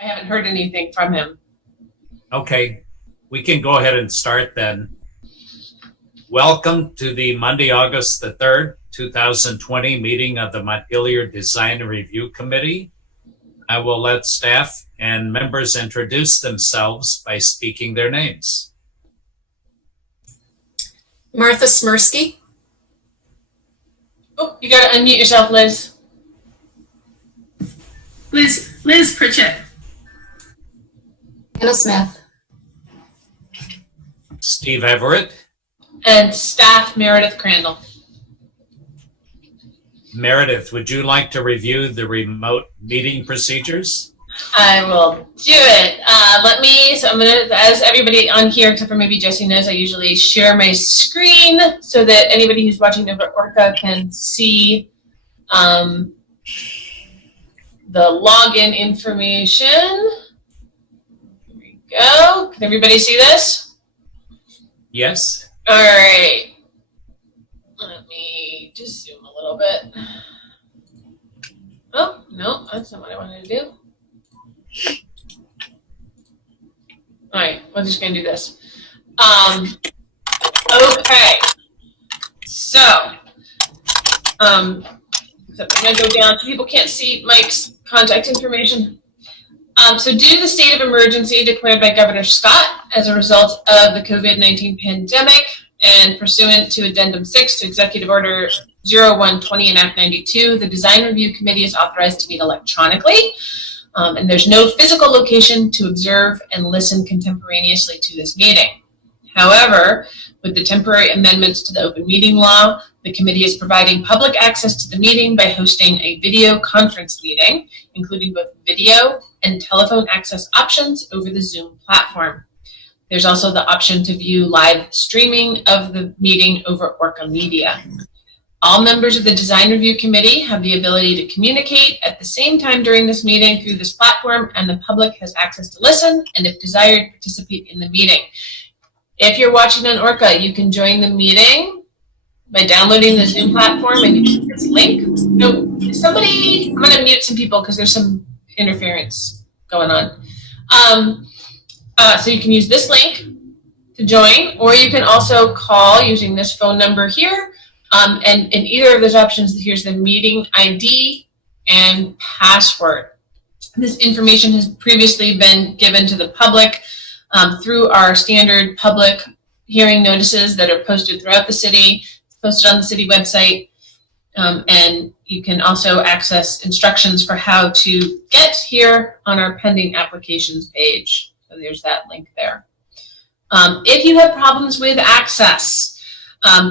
I haven't heard anything from him. Okay, we can go ahead and start then. Welcome to the Monday, August the 3rd, 2020 meeting of the Montpelier Design and Review Committee. I will let staff and members introduce themselves by speaking their names. Martha Smirsky. Oh, you gotta unmute yourself, Liz. Liz Pritchett. Anna Smith. Steve Everett. And staff Meredith Crandall. Meredith, would you like to review the remote meeting procedures? I will do it. I'm gonna, as everybody on here, except for maybe Jesse knows, I usually share my screen so that anybody who's watching over ORCA can see the login information. Here we go. Can everybody see this? Yes. All right. Let me just zoom a little bit. Oh, no, that's not what I wanted to do. All right, we're just going to do this. Okay. So, I'm going to go down so people can't see Mike's contact information. So due to the state of emergency declared by Governor Scott as a result of the COVID-19 pandemic and pursuant to Addendum 6 to Executive Order 0120 and Act 92, the Design Review Committee is authorized to meet electronically, and there's no physical location to observe and listen contemporaneously to this meeting. However, with the temporary amendments to the open meeting law, the committee is providing public access to the meeting by hosting a video conference meeting, including both video and telephone access options over the Zoom platform. There's also the option to view live streaming of the meeting over ORCA Media. All members of the Design Review Committee have the ability to communicate at the same time during this meeting through this platform, and the public has access to listen and, if desired, participate in the meeting. If you're watching on ORCA, you can join the meeting by downloading the Zoom platform and you can this link. No, I'm going to mute some people because there's some interference going on. So you can use this link to join, or you can also call using this phone number here. And in either of those options, here's the meeting ID and password. This information has previously been given to the public through our standard public hearing notices that are posted throughout the city, posted on the city website, and you can also access instructions for how to get here on our pending applications page. So there's that link there. If you have problems with access,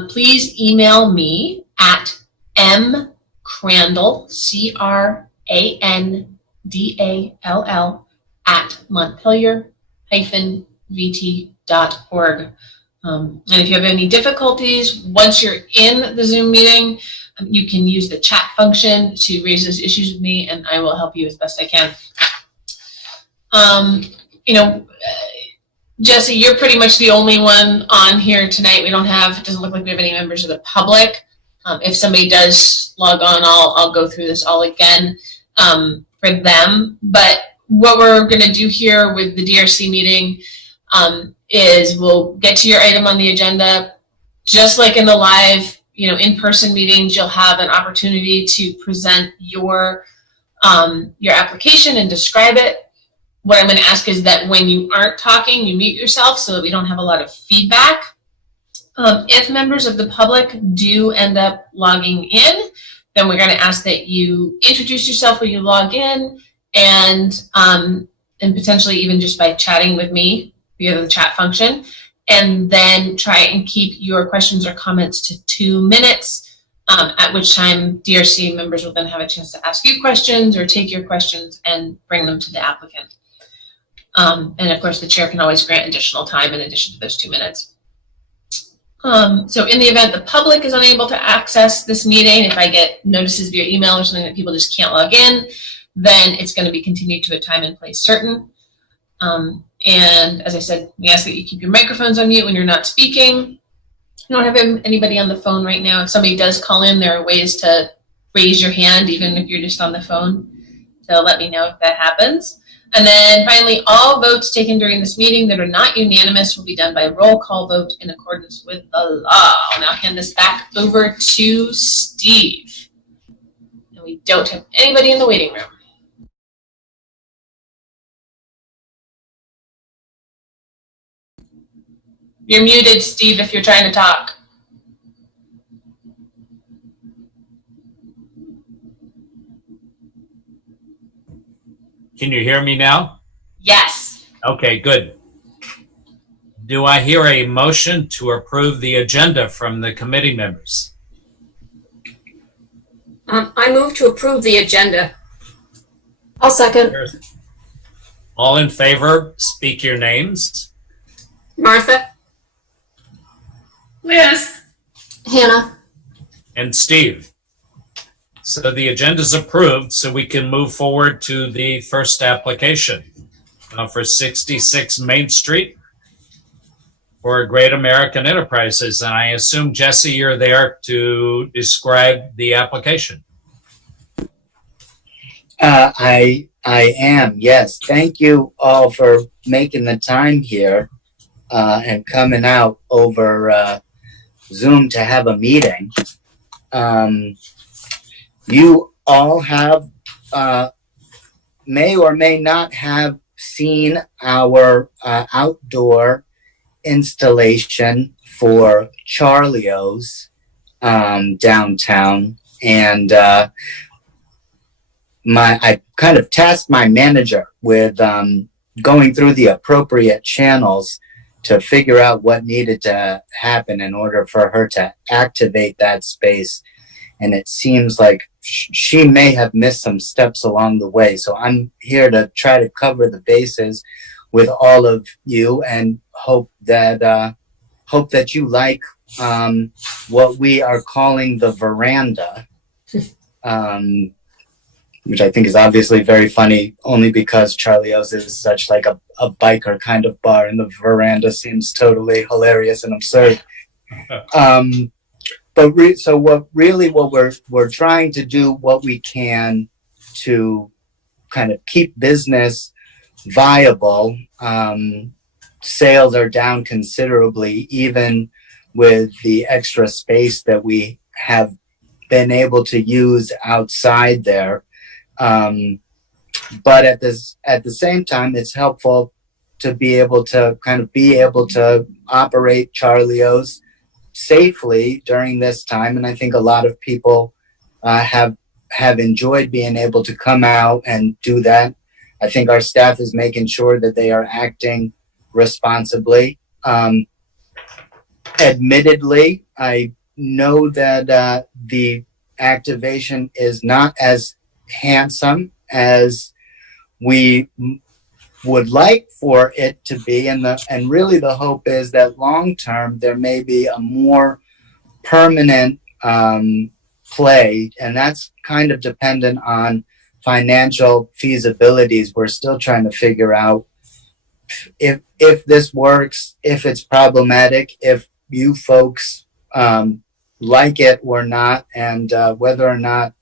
please email me at mcrandall, CRANDALL, at Montpelier-VT.org. And if you have any difficulties, once you're in the Zoom meeting, you can use the chat function to raise those issues with me, and I will help you as best I can. Jesse, you're pretty much the only one on here tonight. It doesn't look like we have any members of the public. If somebody does log on, I'll go through this all again for them. But what we're going to do here with the DRC meeting is we'll get to your item on the agenda. Just like in the live, in-person meetings, you'll have an opportunity to present your application and describe it. What I'm going to ask is that when you aren't talking, you mute yourself so that we don't have a lot of feedback. If members of the public do end up logging in, then we're going to ask that you introduce yourself when you log in, and potentially even just by chatting with me via the chat function, and then try and keep your questions or comments to 2 minutes, at which time DRC members will then have a chance to ask you questions or take your questions and bring them to the applicant. And of course, the chair can always grant additional time in addition to those 2 minutes. So in the event the public is unable to access this meeting, if I get notices via email or something that people just can't log in, then it's going to be continued to a time and place certain. And as I said, we ask that you keep your microphones on mute when you're not speaking. You don't have anybody on the phone right now. If somebody does call in, there are ways to raise your hand, even if you're just on the phone. So let me know if that happens. And then finally, all votes taken during this meeting that are not unanimous will be done by roll call vote in accordance with the law. I'll now hand this back over to Steve. And we don't have anybody in the waiting room. You're muted, Steve, if you're trying to talk. Can you hear me now? Yes. Okay, good. Do I hear a motion to approve the agenda from the committee members? I move to approve the agenda. I'll second. All in favor, speak your names. Martha? Liz, Hannah? And Steve. So the agenda is approved, so we can move forward to the first application for 66 Main Street for Great American Enterprises. And I assume, Jesse, you're there to describe the application. I am, yes. Thank you all for making the time here and coming out over Zoom to have a meeting. You all have may or may not have seen our outdoor installation for Charlio's downtown, and I kind of tasked my manager with going through the appropriate channels to figure out what needed to happen in order for her to activate that space. And it seems like she may have missed some steps along the way. So I'm here to try to cover the bases with all of you and hope that you like what we are calling the veranda, which I think is obviously very funny only because Charlio's is such like a biker kind of bar, and the veranda seems totally hilarious and absurd. So what we're trying to do what we can to kind of keep business viable. Sales are down considerably, even with the extra space that we have been able to use outside there. But at the same time, it's helpful to be able to operate Charlio's safely during this time. And I think a lot of people have enjoyed being able to come out and do that. I think our staff is making sure that they are acting responsibly. Admittedly, I know that the activation is not as handsome as we would like for it to be, and really the hope is that long term there may be a more permanent play, and that's kind of dependent on financial feasibilities. We're still trying to figure out if this works, if it's problematic, if you folks like it or not, and whether or not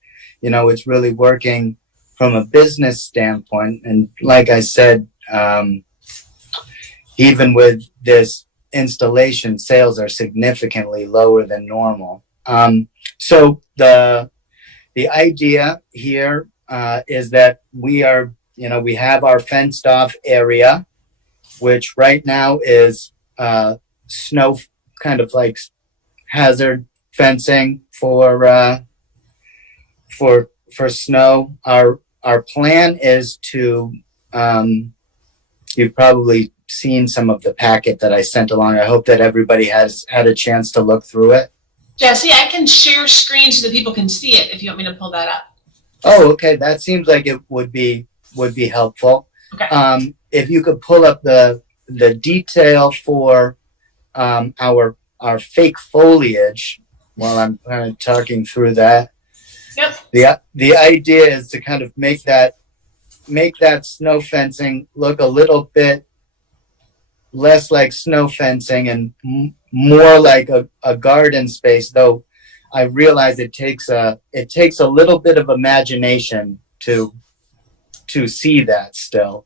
it's really working from a business standpoint. And like I said, even with this installation, sales are significantly lower than normal. So the idea here is that we have our fenced off area, which right now is snow, kind of like hazard fencing for snow. Our plan is to, you've probably seen some of the packet that I sent along. I hope that everybody has had a chance to look through it. Jesse, I can share screen so that people can see it if you want me to pull that up. Oh, okay. That seems like it would be helpful. Okay. If you could pull up the detail for our fake foliage while I'm kind of talking through that. Yep. The idea is to kind of make that snow fencing look a little bit less like snow fencing and more like a garden space, though I realize it takes a little bit of imagination to to see that still.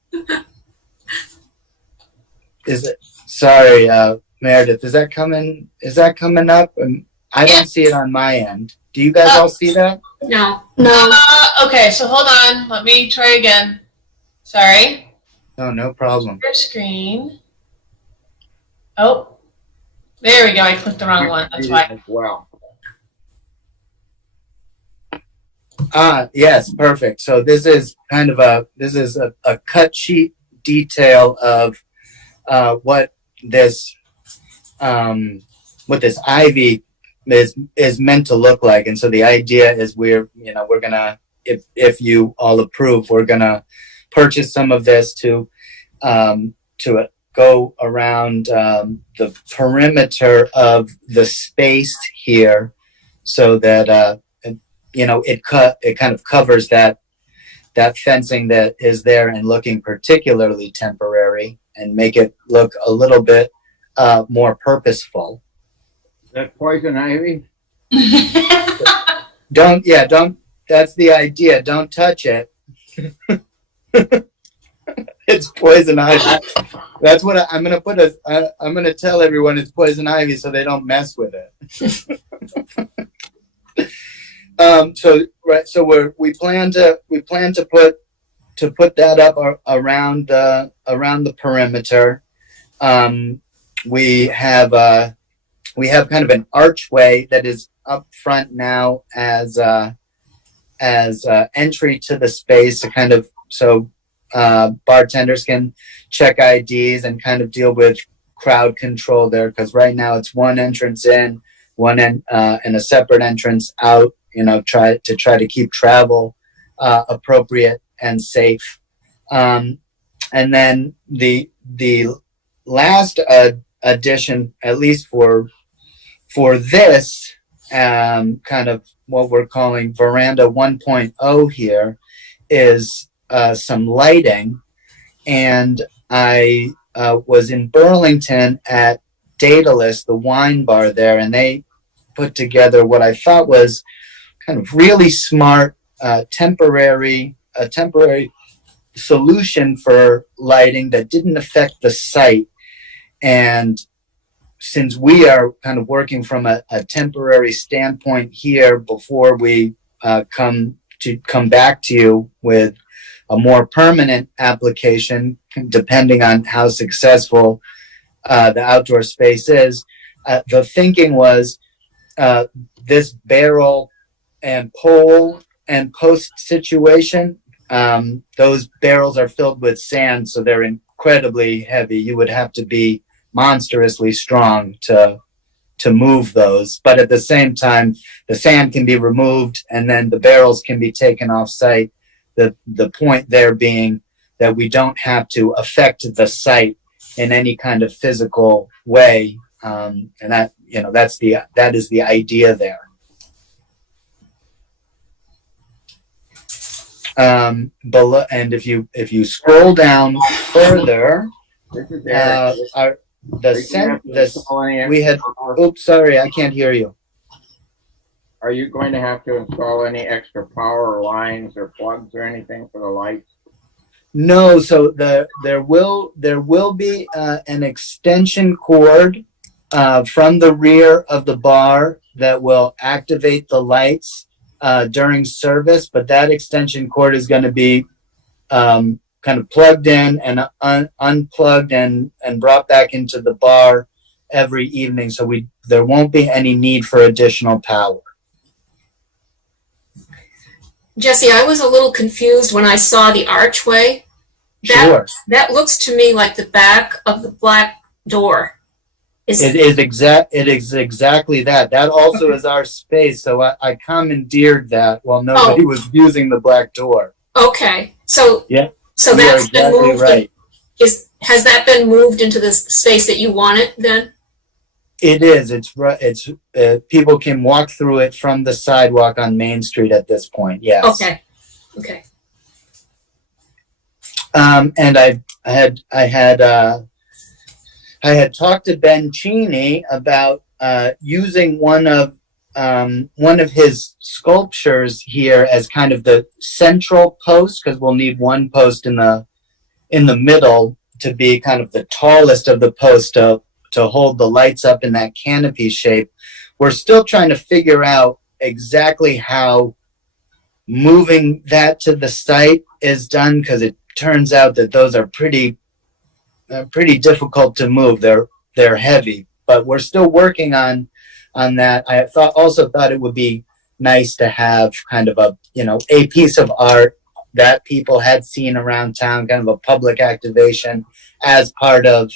Is it? Sorry, Meredith. Is that coming up? I don't see it on my end. Do you guys all see that? No. Okay, so hold on. Let me try again. Sorry. Oh, no problem. Your screen. Oh, there we go. I clicked the wrong one. That's why. Wow. Yes, perfect. So this is kind of a cut sheet detail of what this ivy is meant to look like. And so the idea is we're gonna, if you all approve, we're gonna purchase some of this to go around the perimeter of the space here, so that it kind of covers that fencing that is there and looking particularly temporary, and make it look a little bit more purposeful. That poison ivy? Don't, that's the idea. Don't touch it. It's poison ivy. That's what I'm going to put I'm going to tell everyone it's poison ivy so they don't mess with it. So we plan to put that up around the perimeter. We have kind of an archway that is up front now as entry to the space, to kind of bartenders can check IDs and kind of deal with crowd control there, because right now it's one entrance in, and a separate entrance out. Try to keep travel appropriate and safe. And then the last addition, at least for this kind of what we're calling Veranda 1.0 here, is some lighting. And I was in Burlington at Daedalus, the wine bar there, and they put together what I thought was kind of really smart temporary solution for lighting that didn't affect the site. And since we are kind of working from a temporary standpoint here, before we come back to you with a more permanent application, depending on how successful the outdoor space is, the thinking was this barrel and pole and post situation. Those barrels are filled with sand, so they're incredibly heavy. You would have to be monstrously strong to move those. But at the same time, the sand can be removed and then the barrels can be taken off site. The point there being that we don't have to affect the site in any kind of physical way. And that is the idea there. Below, and if you scroll down further, we had. Oops, sorry, I can't hear you. Are you going to have to install any extra power lines or plugs or anything for the lights? No, so there will be an extension cord from the rear of the bar that will activate the lights during service, but that extension cord is going to be kind of plugged in and unplugged and brought back into the bar every evening. So there won't be any need for additional power. Jesse, I was a little confused when I saw the archway. Sure. That looks to me like the back of the black door. It is exactly that. That also is our space. So I commandeered that while nobody was using the black door. Okay. So yeah. So that's been exactly moved. Right. Has that been moved into the space that you want it then? It is. It's people can walk through it from the sidewalk on Main Street at this point. Yes. Okay. And I had talked to Ben Cheney about using one of one of his sculptures here as kind of the central post, because we'll need one post in the middle to be kind of the tallest of the posts to hold the lights up in that canopy shape. We're still trying to figure out exactly how moving that to the site is done, because it turns out that those are pretty difficult to move. They're heavy, but we're still working on that. I also thought it would be nice to have kind of a piece of art that people had seen around town, kind of a public activation as part of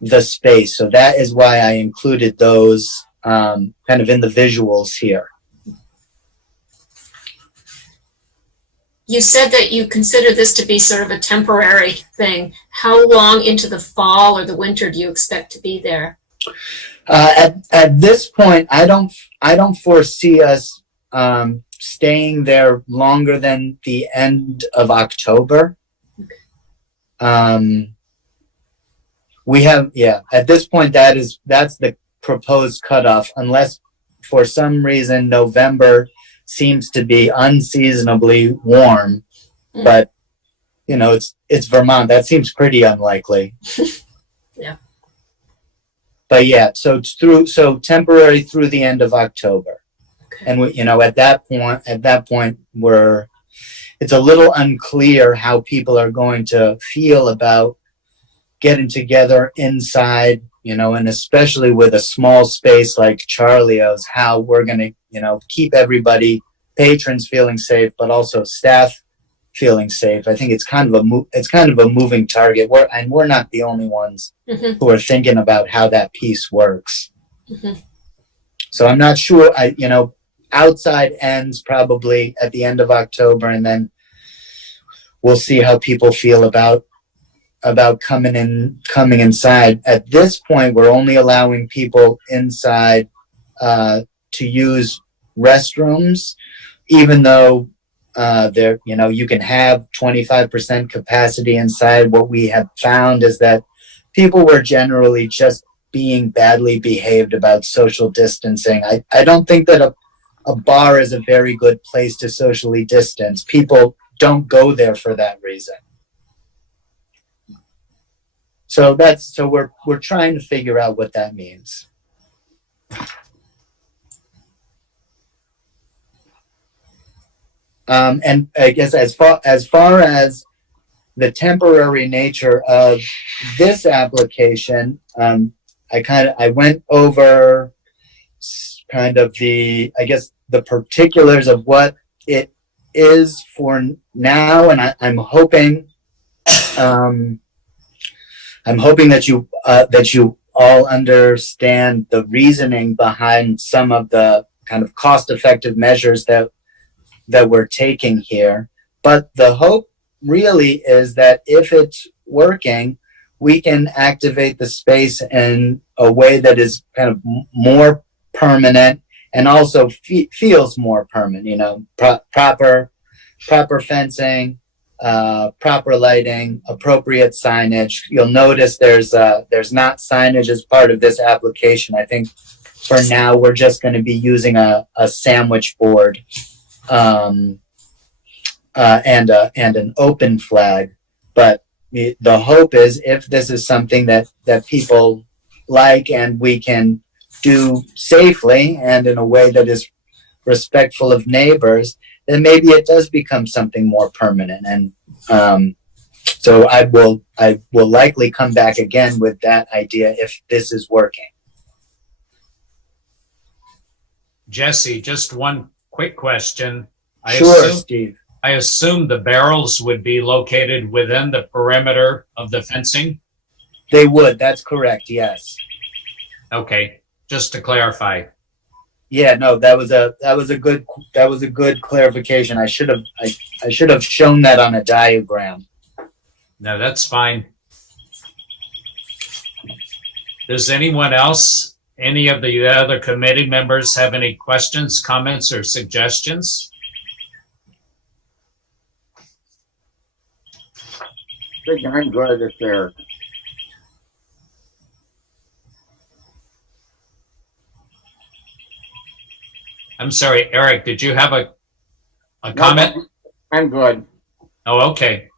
the space. So that is why I included those kind of in the visuals here. You said that you consider this to be sort of a temporary thing. How long into the fall or the winter do you expect to be there? At this point, I don't foresee us staying there longer than the end of October. We have, at this point, that's the proposed cutoff, unless for some reason November seems to be unseasonably warm. But it's Vermont. That seems pretty unlikely. Yeah. But so temporary through the end of October. Okay. And we, at that point, it's a little unclear how people are going to feel about getting together inside, and especially with a small space like Charlio's, how we're going to, keep everybody, patrons feeling safe, but also staff feeling safe. I think it's kind of a moving target. We're not the only ones who are thinking about how that piece works. So I'm not sure. Outside ends probably at the end of October, and then we'll see how people feel about coming inside. At this point, we're only allowing people inside to use restrooms, even though you can have 25% capacity inside. What we have found is that people were generally just being badly behaved about social distancing. I don't think that a bar is a very good place to socially distance. People don't go there for that reason. So we're trying to figure out what that means. And I guess as far as the temporary nature of this application, I went over kind of the particulars of what it is for now, and I'm hoping that you all understand the reasoning behind some of the kind of cost-effective measures that we're taking here. But the hope really is that if it's working, we can activate the space in a way that is kind of more permanent and also feels more permanent. Proper fencing, proper lighting, appropriate signage. You'll notice there's not signage as part of this application. I think for now we're just going to be using a sandwich board and an open flag. But the hope is, if this is something that people like and we can do safely and in a way that is respectful of neighbors, then maybe it does become something more permanent. And so I will likely come back again with that idea if this is working. Jesse, just one quick question. Sure, Steve. I assume the barrels would be located within the perimeter of the fencing? They would. That's correct. Yes. Okay, just to clarify. Yeah, no, that was a good clarification. I should have shown that on a diagram. No, that's fine. Does anyone else, any of the other committee members, have any questions, comments, or suggestions? I think I'm glad it's there. I'm sorry, Eric, did you have a comment? No, I'm good. Oh, okay.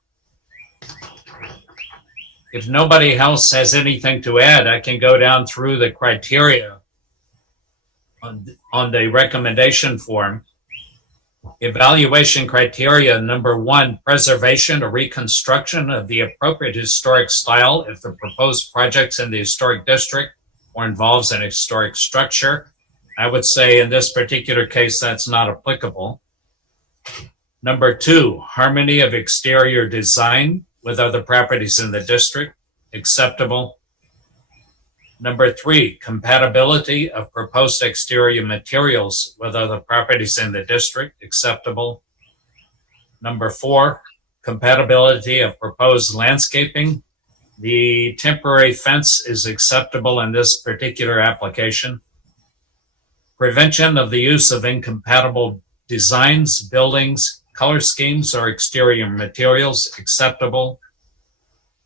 If nobody else has anything to add, I can go down through the criteria on the recommendation form. Evaluation criteria, number 1, preservation or reconstruction of the appropriate historic style if the proposed project's in the historic district or involves an historic structure. I would say in this particular case, that's not applicable. Number 2, harmony of exterior design with other properties in the district, acceptable. Number 3, compatibility of proposed exterior materials with other properties in the district, acceptable. Number 4, compatibility of proposed landscaping. The temporary fence is acceptable in this particular application. Prevention of the use of incompatible designs, buildings, color schemes, or exterior materials, acceptable.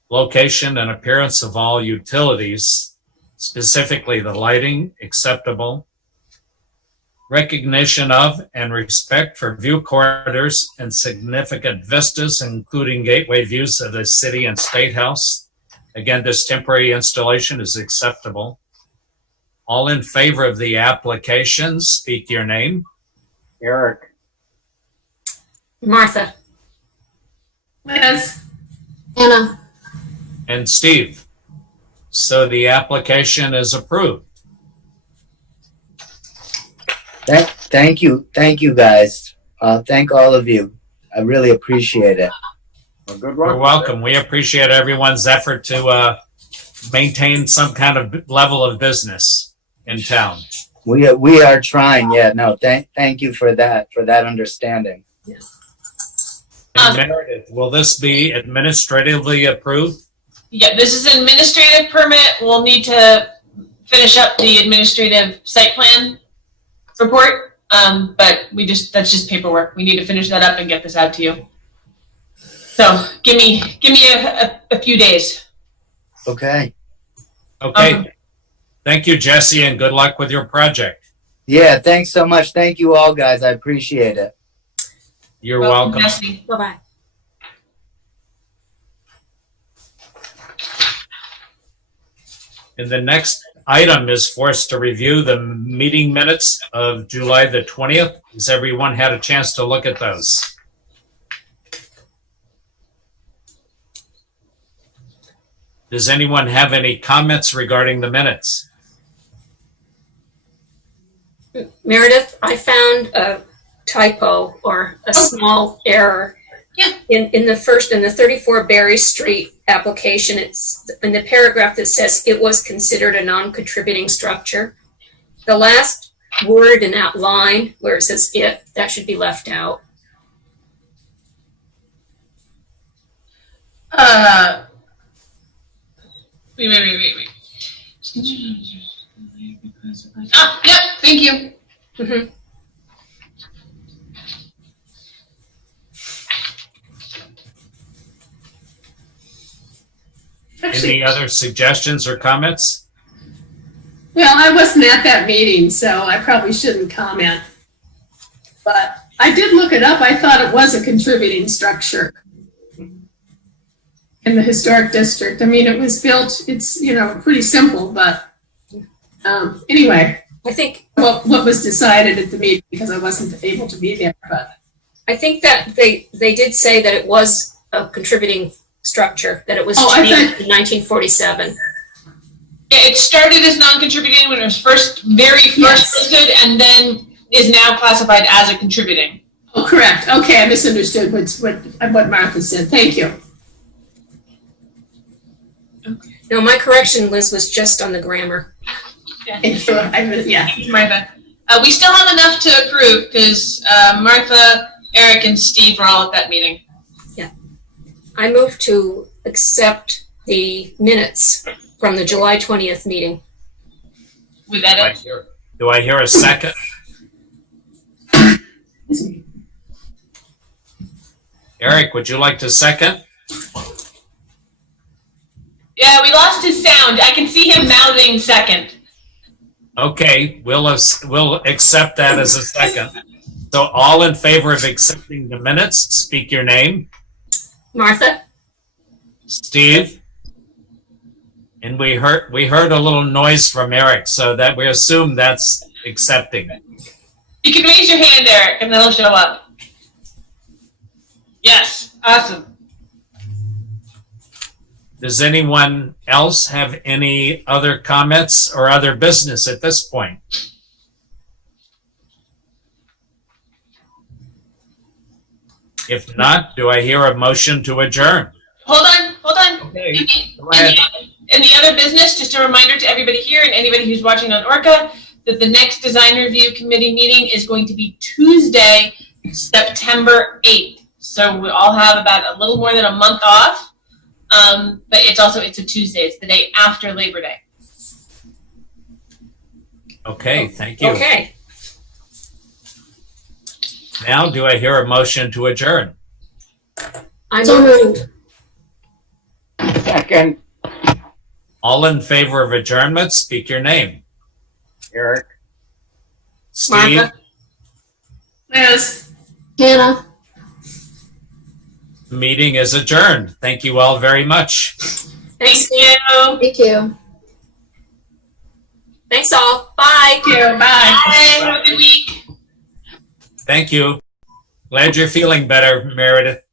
Location and appearance of all utilities, specifically the lighting, acceptable. Recognition of and respect for view corridors and significant vistas, including gateway views of the city and state house. Again, this temporary installation is acceptable. All in favor of the application, speak your name. Eric, Martha. Liz, Anna. And Steve. So the application is approved. Thank you guys. Thank all of you. I really appreciate it. well, good luck. You're welcome. We appreciate everyone's effort to maintain some kind of level of business in town. We are trying. Yeah. No. Thank you for that understanding. And Meredith, will this be administratively approved? Yeah, this is an administrative permit. We'll need to finish up the administrative site plan report. But that's just paperwork. We need to finish that up and get this out to you. So give me a few days. Okay. Okay. Thank you, Jesse, and good luck with your project. Yeah. Thanks so much. Thank you all, guys. I appreciate it. You're welcome. Jesse. Bye-bye. And the next item is for us to review the meeting minutes of July the 20th. Has everyone had a chance to look at those? Does anyone have any comments regarding the minutes? Meredith, I found a typo or a small error. Yeah. In the 34 Berry Street application, it's in the paragraph that says it was considered a non-contributing structure. The last word in that line where it says it, that should be left out. Wait. Ah, yep, thank you. Mhm. actually, Any other suggestions or comments? well, I wasn't at that meeting, so I probably shouldn't comment. But I did look it up. I thought it was a contributing structure in the historic district. I mean, it was built, it's, pretty simple, but anyway, I think what was decided at the meeting, because I wasn't able to be there, but that they did say that it was a contributing structure, that it was Oh, I changed in 1947. Yeah, it started as non-contributing when it was very first Yes. listed, and then is now classified as a contributing. oh, correct. Okay, I misunderstood what Martha said. Thank you. No, my correction, Liz, was just on the grammar. Thank you. Yeah. Thank you, Martha. We still have enough to approve because Martha, Eric, and Steve were all at that meeting. I move to accept the minutes from the July 20th meeting. With that, Do I hear a second? Eric, would you like to second? yeah, we lost his sound. I can see him mouthing second. Okay, we'll accept that as a second. So all in favor of accepting the minutes, speak your name. Martha? Steve? And we heard a little noise from Eric, so that we assume that's accepting. You can raise your hand, Eric, and that'll show up. Yes, awesome. Does anyone else have any other comments or other business at this point? If not, do I hear a motion to adjourn? Hold on. Okay, go In ahead. the other business, just a reminder to everybody here and anybody who's watching on ORCA that the next design review committee meeting is going to be Tuesday, September 8th. So we all have about a little more than a month off. But it's a Tuesday. It's the day after Labor Day. Okay, thank you. Okay. Now, do I hear a motion to adjourn? I'm So moved. Second, All in favor of adjournment, speak your name. Eric. Steve? Martha? Liz? Hannah. Meeting is adjourned. Thank you all very much. Thanks, you. Thank you. Thanks all. Bye. Thank you, bye. Bye. Have a good week. Thank you. Glad you're feeling better, Meredith.